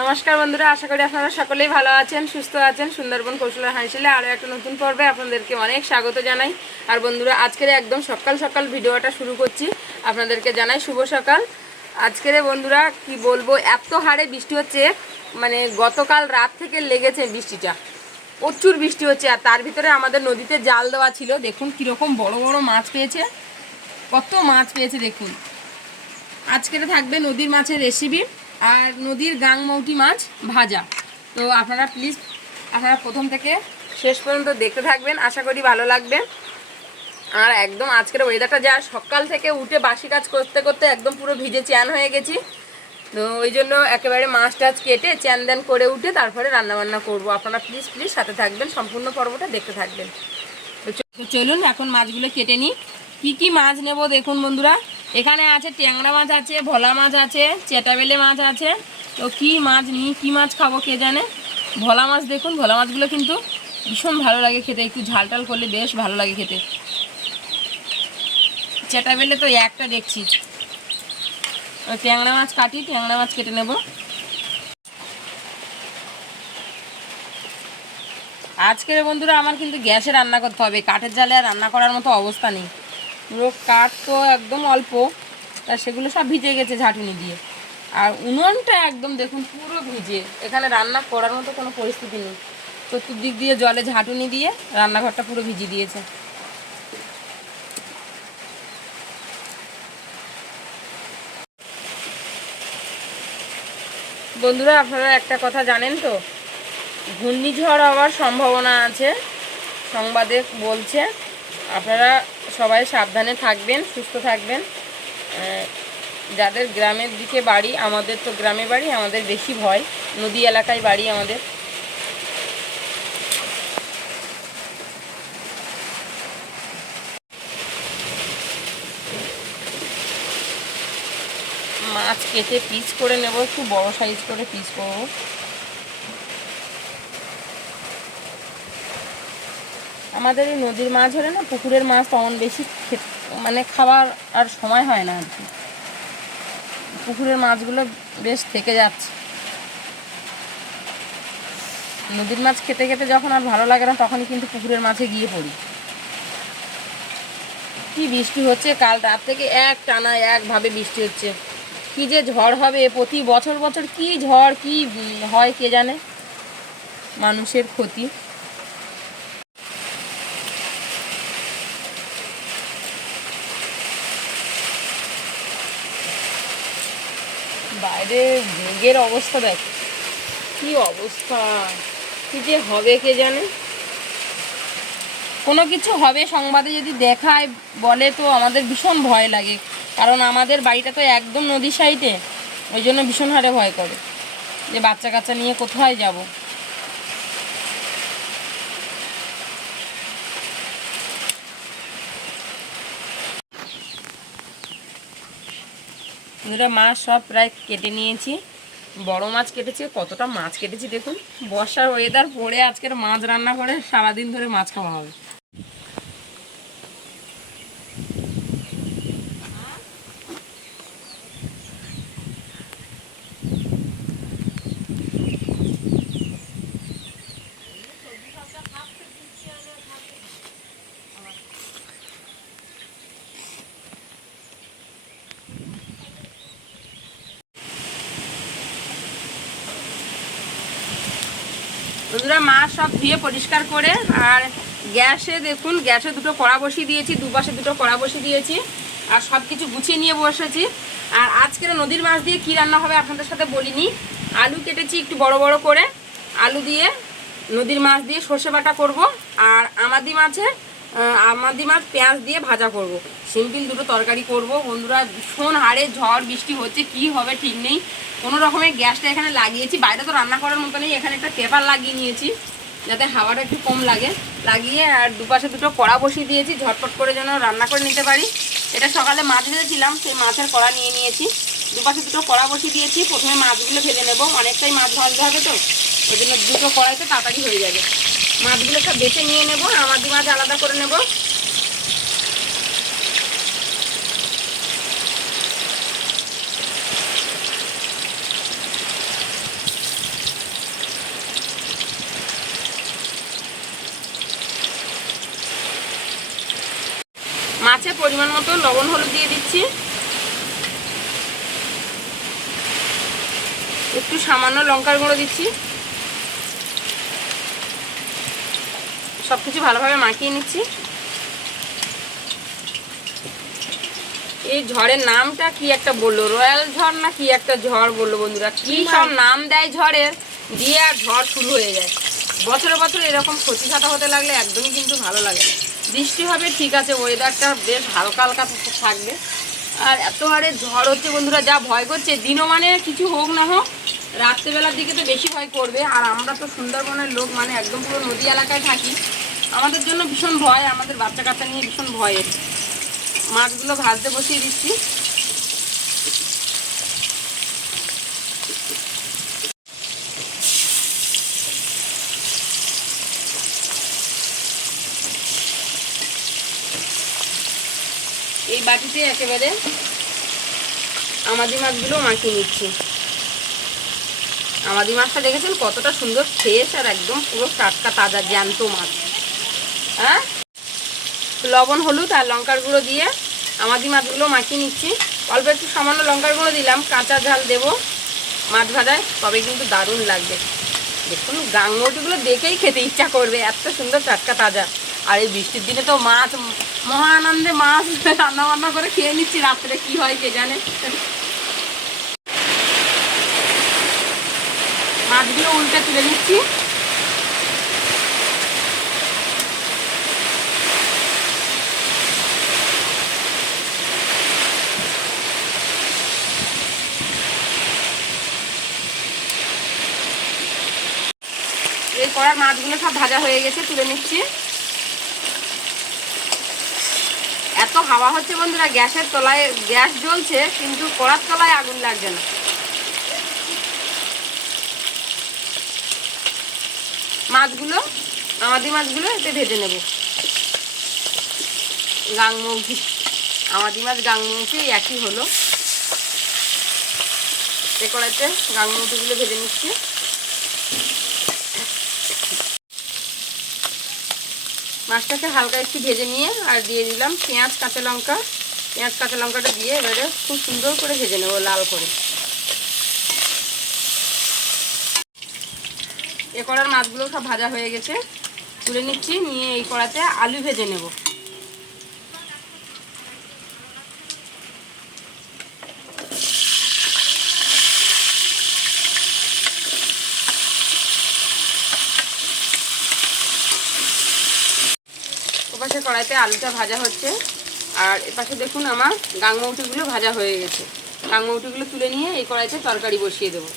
নমস্কার বন্ধুরা, আশা করি আপনারা সকলেই ভালো আছেন, সুস্থ আছেন। সুন্দরবন কৌশলের হাঁসিলে আরও একটা নতুন পর্বে আপনাদেরকে অনেক স্বাগত জানাই। আর বন্ধুরা, আজকের একদম সকাল সকাল ভিডিওটা শুরু করছি। আপনাদেরকে জানাই শুভ সকাল। আজকের বন্ধুরা কি বলবো, এত হারে বৃষ্টি হচ্ছে, মানে গতকাল রাত থেকে লেগেছে বৃষ্টিটা, প্রচুর বৃষ্টি হচ্ছে। আর তার ভিতরে আমাদের নদীতে জাল দেওয়া ছিল, দেখুন কীরকম বড় বড় মাছ পেয়েছে, কত মাছ পেয়েছে দেখুন। আজকের থাকবে নদীর মাছের রেসিপি আর নদীর গাংমৌটি মাছ ভাজা। তো আপনারা প্লিজ প্রথম থেকে শেষ পর্যন্ত দেখতে থাকবেন, আশা করি ভালো লাগবে। আর একদম আজকের ওয়েদারটা যা, সকাল থেকে উঠে বাসি কাজ করতে করতে একদম পুরো ভিজে চ্যান হয়ে গেছি। তো ওই জন্য একেবারে মাছ টাছ কেটে চ্যান দ্যান করে উঠে তারপরে রান্নাবান্না করব। আপনারা প্লিজ সাথে থাকবেন, সম্পূর্ণ পর্বটা দেখতে থাকবেন। তো চলুন এখন মাছগুলো কেটে নিই। কী কী মাছ নেব দেখুন বন্ধুরা, এখানে আছে ট্যাংরা মাছ আছে, ভোলা মাছ আছে, চেটাবেলে মাছ আছে। তো কী মাছ নিই, কী মাছ খাবো কে জানে। ভোলা মাছ দেখুন, ভোলা মাছগুলো কিন্তু ভীষণ ভালো লাগে খেতে, একটু ঝাল টাল করলে বেশ ভালো লাগে খেতে। চেটাবেলে তো একটা দেখছি। ট্যাংরা মাছ কাটি, ট্যাংরা মাছ কেটে নেব। আজকের বন্ধুরা আমার কিন্তু গ্যাসে রান্না করতে হবে, কাঠের জালে আর রান্না করার মতো অবস্থা নেই। পুরো কাঠ তো একদম অল্প, তা সেগুলো সব ভিজে গেছে ঝাঁটুনি দিয়ে। আর উনুনটা একদম দেখুন পুরো ভিজে, এখানে রান্না করার মতো কোনো পরিস্থিতি নেই। চতুর্দিক দিয়ে জলে ঝাঁটুনি দিয়ে রান্নাঘরটা পুরো ভিজিয়ে দিয়েছে। বন্ধুরা, আপনারা একটা কথা জানেন তো, ঘূর্ণিঝড় হওয়ার সম্ভাবনা আছে, সংবাদে বলছে। আপনারা সবাই সাবধানে থাকবেন, সুস্থ থাকবেন। যাদের গ্রামের দিকে বাড়ি, আমাদের তো গ্রামে বাড়ি, আমাদের বেশি ভয়, নদী এলাকায় বাড়ি আমাদের। মাছ কেটে পিস করে নেব, একটু বড় সাইজ করে পিস করব। আমাদের এই নদীর মাছ হলে না, পুকুরের মাছ তেমন বেশি মানে খাবার আর সময় হয় না আর কি। পুকুরের মাছগুলো বেশ থেকে যাচ্ছে। নদীর মাছ খেতে খেতে যখন আর ভালো লাগে না, তখনই কিন্তু পুকুরের মাছে গিয়ে পড়ি। কি বৃষ্টি হচ্ছে, কাল রাত থেকে এক টানা একভাবে বৃষ্টি হচ্ছে। কি যে ঝড় হবে, প্রতি বছর বছর কি ঝড় কি হয় কে জানে, মানুষের ক্ষতি। বাইরে মেঘের অবস্থা দেখ, কি অবস্থা, কি যে হবে কে জানে। কোনো কিছু হবে সংবাদে যদি দেখায় বলে তো আমাদের ভীষণ ভয় লাগে, কারণ আমাদের বাড়িটা তো একদম নদীর সাইডে, ওই জন্য ভীষণ হারে ভয় করে যে বাচ্চা কাচ্চা নিয়ে কোথায় যাব। দুটো মাছ সব প্রায় কেটে নিয়েছি, বড় মাছ কেটেছি, কতটা মাছ কেটেছি দেখুন। বর্ষার ওয়েদার পড়ে আজকের মাছ রান্না করে সারাদিন ধরে মাছ খাওয়া হবে। বন্ধুরা, মাছ সব ধুয়ে পরিষ্কার করে, আর গ্যাসে দেখুন, গ্যাসে দুটো কড়া বসিয়ে দিয়েছি, দুপাশে দুটো কড়া বসিয়ে দিয়েছি, আর সব কিছু গুছিয়ে নিয়ে বসেছি। আর আজকের নদীর মাছ দিয়ে কী রান্না হবে আপনাদের সাথে বলিনি। আলু কেটেছি একটু বড় বড় করে, আলু দিয়ে নদীর মাছ দিয়ে সর্ষে বাটা করব। আর আমাদি মাছ পেঁয়াজ দিয়ে ভাজা করব। সিম্পল দুটো তরকারি করব। বন্ধুরা, ভীষণ হারে ঝড় বৃষ্টি হচ্ছে, কি হবে ঠিক নেই। কোনো রকমের গ্যাসটা এখানে লাগিয়েছি, বাইরে তো রান্না করার মতো নেই, এখানে একটা পেপার লাগিয়ে নিয়েছি যাতে হাওয়াটা একটু কম লাগে, লাগিয়ে আর দুপাশে দুটো কড়া বসিয়ে দিয়েছি, ঝটপট করে যেন রান্না করে নিতে পারি। এটা সকালে মাছ ভেজেছিলাম, সেই মাছের কড়া নিয়ে নিয়েছি, দুপাশে দুটো কড়া বসিয়ে দিয়েছি। প্রথমে মাছগুলো ভেজে নেব, অনেকটাই মাছ ভাজতে হবে তো, ওই জন্য দুটো কড়াইতে তাড়াতাড়ি হয়ে যাবে। মাছগুলো সব বেছে নিয়ে নেব, আমাদি মাছ আলাদা করে নেব। পরিমাণ মতো লবণ হলুদ দিয়ে দিচ্ছি, একটু সামান্য লঙ্কার গুঁড়ো দিচ্ছি। সব কিছু ভালোভাবে মাখিয়ে নিচ্ছি। এই ঝড়ের নামটা কি একটা বললো, রয়্যাল ঝড় না কি একটা ঝড় বললো বন্ধুরা, কি সব নাম দেয় ঝড়ের, দিয়ে আর ঝড় শুরু হয়ে যায়। বছরে বছরে এরকম ক্ষতি খাতা হতে লাগলে একদমই কিন্তু ভালো লাগে। বৃষ্টি হবে ঠিক আছে, ওয়েদারটা বেশ হালকা হালকা থাকবে, আর এত হারে ঝড় হচ্ছে বন্ধুরা, যা ভয় করছে। দিনও মানে কিছু হোক না হোক, রাত্রেবেলার দিকে তো বেশি ভয় করবে। আর আমরা তো সুন্দরবনের লোক, মানে একদম পুরো নদী এলাকায় থাকি, আমাদের জন্য ভীষণ ভয়, আমাদের বাচ্চা কাচ্চা নিয়ে ভীষণ ভয়ের। মাছগুলো ভাজতে বসিয়ে দিচ্ছি। এই বাটিতে একেবারে আমাদি মাছগুলো মাখিয়ে নিচ্ছি। আমাদি মাছটা দেখেছেন কতটা সুন্দর ফ্রেশ আর একদম পুরো টাটকা তাজা জ্যান্ত মাছ। হ্যাঁ, লবণ হলুদ আর লঙ্কার গুঁড়ো দিয়ে আমাদি মাছগুলো মাখিয়ে নিচ্ছি। অল্প একটু সামান্য লঙ্কার গুঁড়ো দিলাম, কাঁচা ঝাল দেবো মাছ ভাজায়, তবে কিন্তু দারুণ লাগবে। দেখুন গাংমুটিগুলো দেখেই খেতে ইচ্ছা করবে, এত সুন্দর টাটকা তাজা। আর এই বৃষ্টির দিনে তো মাছ, মহা আনন্দে মাছ রান্না বান্না করে খেয়ে নিচ্ছি, রাত্রে কি হয় কে জানে। মাছগুলো উল্টে তুলে নিচ্ছি। এই কড়ার মাছগুলো সব ভাজা হয়ে গেছে, তুলে নিচ্ছি। এত হাওয়া হচ্ছে বন্ধুরা, গ্যাসের তলায় গ্যাস জ্বলছে কিন্তু কড়ার তলায় আগুন লাগছে না। মাছগুলো, আমাদি মাছগুলো এতে ভেজে নেব। গাংমুখী, আমাদি মাছ গাংমুখী একই হলো। এ কড়াইতে গাংমুখীগুলো ভেজে নিচ্ছি। মাছটাকে হালকা একটু ভেজে নিয়ে আর দিয়ে দিলাম পেঁয়াজ কাঁচা লঙ্কা। পেঁয়াজ কাঁচা লঙ্কাটা দিয়ে এবারে খুব সুন্দর করে ভেজে নেব লাল করে। এ কড়ার মাছগুলো সব ভাজা হয়ে গেছে, তুলে নিচ্ছি। নিয়ে এই কড়াতে আলু ভেজে নেব। ওপাশে কড়াইতে আলুটা ভাজা হচ্ছে, আর এপাশে দেখুন আমার গাংমুটিগুলো ভাজা হয়ে গেছে। গাংমুটিগুলো তুলে নিয়ে এই কড়াইতে তরকারি বসিয়ে দেবো।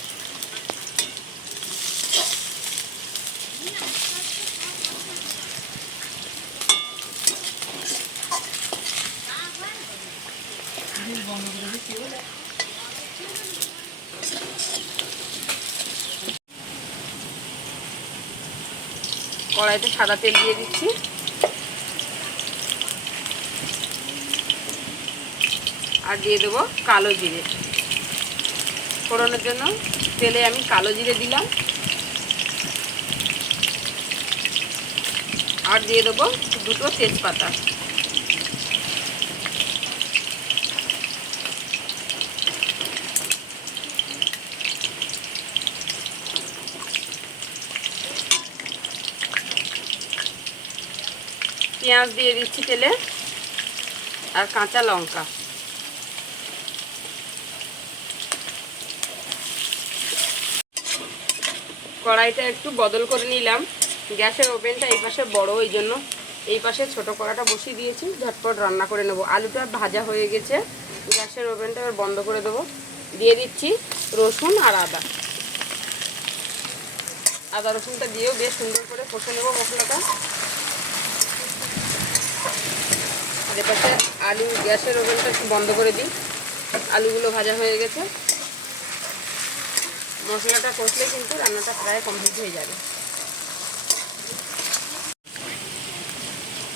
কড়াইতে সাদা তেল দিয়ে দিচ্ছি। আর দিয়ে দেবো কালো জিরে ফোড়নের জন্য। তেলে আমি কালো জিরে দিলাম, আর দিয়ে দেবো দুটো তেজপাতা। পেঁয়াজ দিয়ে দিচ্ছি তেলে, আর কাঁচা লঙ্কা। কড়াইটা একটু বদল করে নিলাম। গ্যাসের ওভেনটা এই পাশে বড়, ওই জন্য এই পাশে ছোট কড়াটা বসিয়ে দিয়েছি, ঝটপট রান্না করে নেব। আলুটা ভাজা হয়ে গেছে, গ্যাসের ওভেনটা এবার বন্ধ করে দেবো। দিয়ে দিচ্ছি রসুন আর আদা। আদা রসুনটা দিয়েও বেশ সুন্দর করে কষে নেব মশলাটা। আর এপাশে আলু, গ্যাসের ওভেনটা একটু বন্ধ করে দিই। আলুগুলো ভাজা হয়ে গেছে, মশলাটা কষলে কিন্তু রান্নাটা প্রায় কমপ্লিট হয়ে যাবে।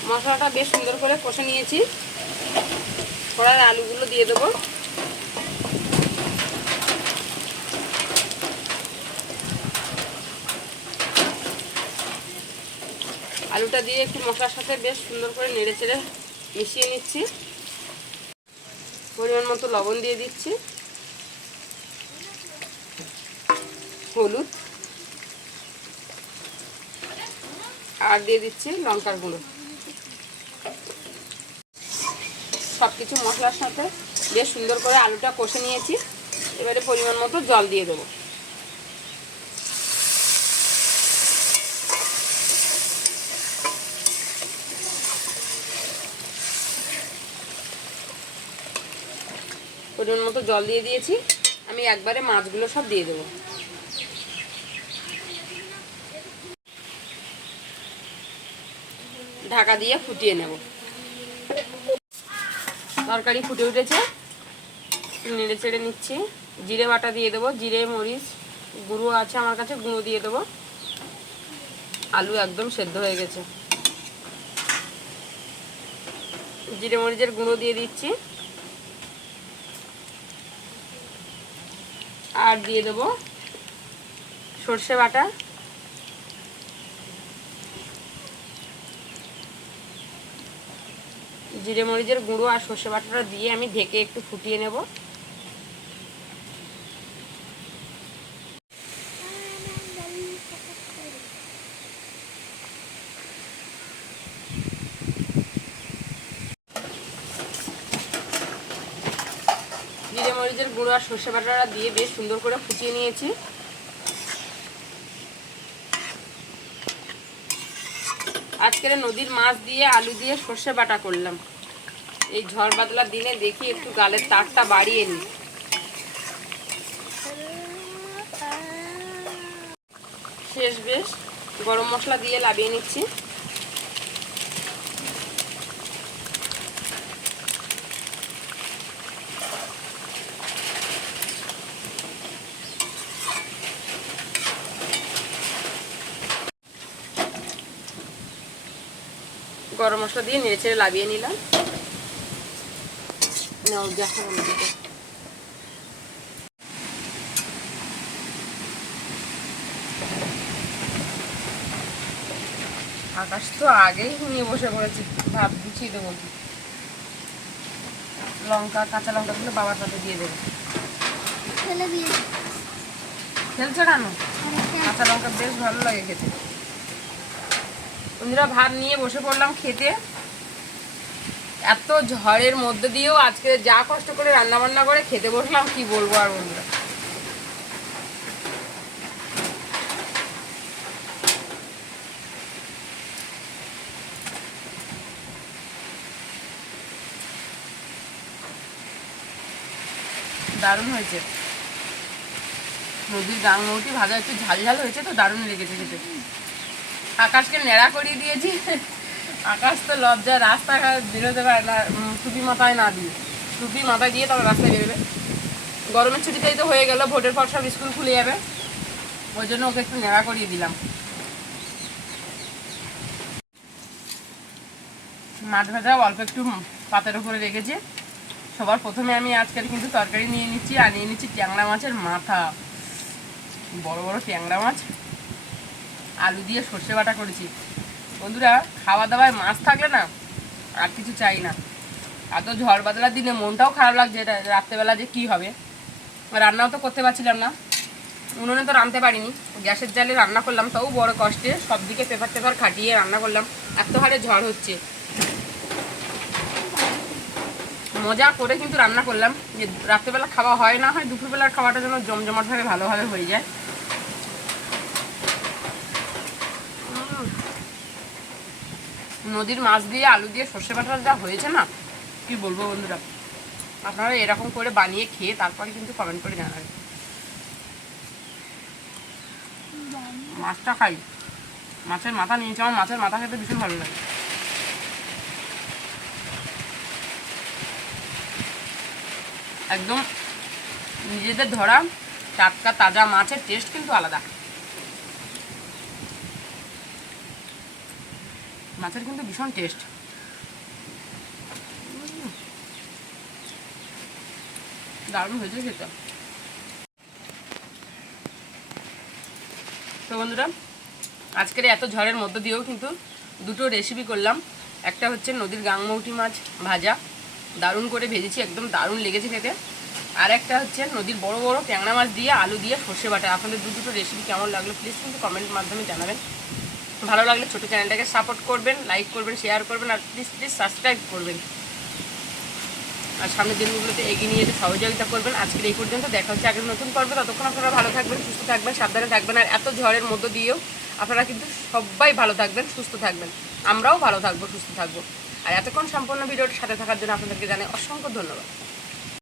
মশলাটা বেশ সুন্দর করে কষে নিয়েছি। কড়ার আলুগুলো দিয়ে দেবো। আলুটা দিয়ে একটু মশলার সাথে বেশ সুন্দর করে নেড়ে চেড়ে মিশিয়ে নিচ্ছি। পরিমাণ মতো লবণ দিয়ে দিচ্ছি, হলুদ, আর দিয়ে দিচ্ছি লঙ্কার গুঁড়ো। সব কিছু মশলার সাথে বেশ সুন্দর করে আলুটা কষে নিয়েছি। এবারে পরিমাণ মতো জল দিয়ে দেবো। পরিমাণ মতো জল দিয়ে দিয়েছি। আমি একবারে মাছগুলো সব দিয়ে দেবো। ঢাকা দিয়ে ফুটিয়ে নেব। তরকারি ফুটে উঠেছে, নেড়ে চেড়ে নিচ্ছি। জিরে বাটা দিয়ে দেবো, জিরে মরিচ গুঁড়ো আছে আমার কাছে, গুঁড়ো দিয়ে দেবো। আলু একদম সেদ্ধ হয়ে গেছে। জিরে মরিচের গুঁড়ো দিয়ে দিচ্ছি, আর দিয়ে দেবো সর্ষে বাটা, জিরে মরিচের গুঁড়ো আর সর্ষে বাটাটা দিয়ে আমি ঢেকে একটু ফুটিয়ে নেব। জিরে মরিচের গুঁড়ো আর সর্ষে বাটাটা দিয়ে বেশ সুন্দর করে ফুটিয়ে নিয়েছি। আজকের নদীর মাছ দিয়ে আলু দিয়ে সর্ষে বাটা করলাম। এই ঝড় বাদলার দিনে দেখি একটু গালের তাকটা বাড়িয়ে নিই। শেষ বেশ গরম মশলা দিয়ে লাবিয়ে নিচ্ছি। গরম মশলা দিয়ে নেড়ে চেড়ে লাবিয়ে নিলাম। আকাশ তো আগেই নিয়ে বসে পড়েছে, ভাব গুছিয়ে দেবো। লঙ্কা, কাঁচা লঙ্কা গুলো বাবার সাথে দিয়ে দেবো। খেলছে কেন? কাঁচা লঙ্কা বেশ ভালো লাগে খেতে। বন্ধুরা, ভাত নিয়ে বসে পড়লাম খেতে। এত ঝড়ের মধ্যে দিয়েও আজকে যা কষ্ট করে রান্না বান্না করে খেতে বসলাম, কি বলবো আর বন্ধুরা। দারুণ হয়েছে। নদীর গাংমৌটি ভাজা একটু ঝাল ঝাল হয়েছে তো দারুণ লেগেছে খেতে। আকাশকে নেড়া করিয়ে দিয়েছি। আকাশ তো লজ্জায় রাস্তাঘাট বেরোতে পারে না টুপি মাথায় না দিয়ে। টুপি মাথায় দিয়ে তবে রাস্তায় বেরোবে। গরমের ছুটিতেই তো হয়ে গেল, ভোটের পর সব স্কুল খুলে যাবে, ওই জন্য ওকে একটু নেড়া করিয়ে দিলাম। মাছ ভাজা অল্প একটু পাতের উপরে রেখেছি। সবার প্রথমে আমি আজকাল কিন্তু তরকারি নিয়ে নিচ্ছি, আর নিয়ে নিচ্ছি ট্যাংরা মাছের মাথা। বড় বড় ট্যাংরা মাছ আলু দিয়ে সর্ষে বাটা করেছি। বন্ধুরা, খাওয়া দাওয়ায় মাছ থাকলে না আর কিছু চাই না। এত ঝড় বাদলার দিনে মনটাও খারাপ লাগছে রাত্রেবেলা যে কি হবে। রান্নাও তো করতে পারছিলাম না, উনুনে তো রাঁধতে পারিনি, গ্যাসের জালে রান্না করলাম, তাও বড় কষ্টে সব দিকে পেপার টেপার খাটিয়ে রান্না করলাম। এত হারে ঝড় হচ্ছে, মজা করে কিন্তু রান্না করলাম যে রাত্রেবেলা খাওয়া হয় না হয় দুপুরবেলার খাওয়াটা যেন জমজমাটভাবে ভালোভাবে হয়ে যায়। নদীর মাছ দিয়ে আলু দিয়ে সর্ষে বাটা যা হয়েছে না, কি বলবো বন্ধুরা। আপনারা এরকম করে বানিয়ে খেয়ে তারপরে কিন্তু কমেন্ট করে জানাবেন। মাছটা খাই, মাছের মাথা নিয়েছি, আমার মাছের মাথা খেতে ভীষণ ভালো লাগে। একদম নিজেদের ধরা টাটকা তাজা মাছের টেস্ট কিন্তু আলাদা। মাছের কিন্তু ভীষণ টেস্ট। দারুণ হয়েছে খেতে। তো বন্ধুরা, আজকের এত ঝড়ের মধ্য দিয়েও কিন্তু দুটো রেসিপি করলাম। একটা হচ্ছে নদীর গাংমৌটি মাছ ভাজা, দারুণ করে ভেজেছি, একদম দারুণ লেগেছে খেতে। আর একটা হচ্ছে নদীর বড় বড় ট্যাংরা মাছ দিয়ে আলু দিয়ে সর্ষে বাটা। আপনাদের দুটো রেসিপি কেমন লাগলো প্লিজ কিন্তু কমেন্টের মাধ্যমে জানাবেন। ভালো লাগলে ছোটো চ্যানেলটাকে সাপোর্ট করবেন, লাইক করবেন, শেয়ার করবেন, আর প্লিজ প্লিজ সাবস্ক্রাইব করবেন। আর সামনের দিনগুলোতে এগিয়ে নিয়ে যেতে সহযোগিতা করবেন। আজকের এই পর্যন্ত, দেখা হচ্ছে আগের নতুন পর্বে। ততক্ষণ আপনারা ভালো থাকবেন, সুস্থ থাকবেন, সাবধানে থাকবেন। আর এত ঝড়ের মধ্য দিয়েও আপনারা কিন্তু সবাই ভালো থাকবেন, সুস্থ থাকবেন। আমরাও ভালো থাকবো, সুস্থ থাকবো। আর এতক্ষণ সম্পূর্ণ ভিডিওটির সাথে থাকার জন্য আপনাদেরকে জানাই অসংখ্য ধন্যবাদ।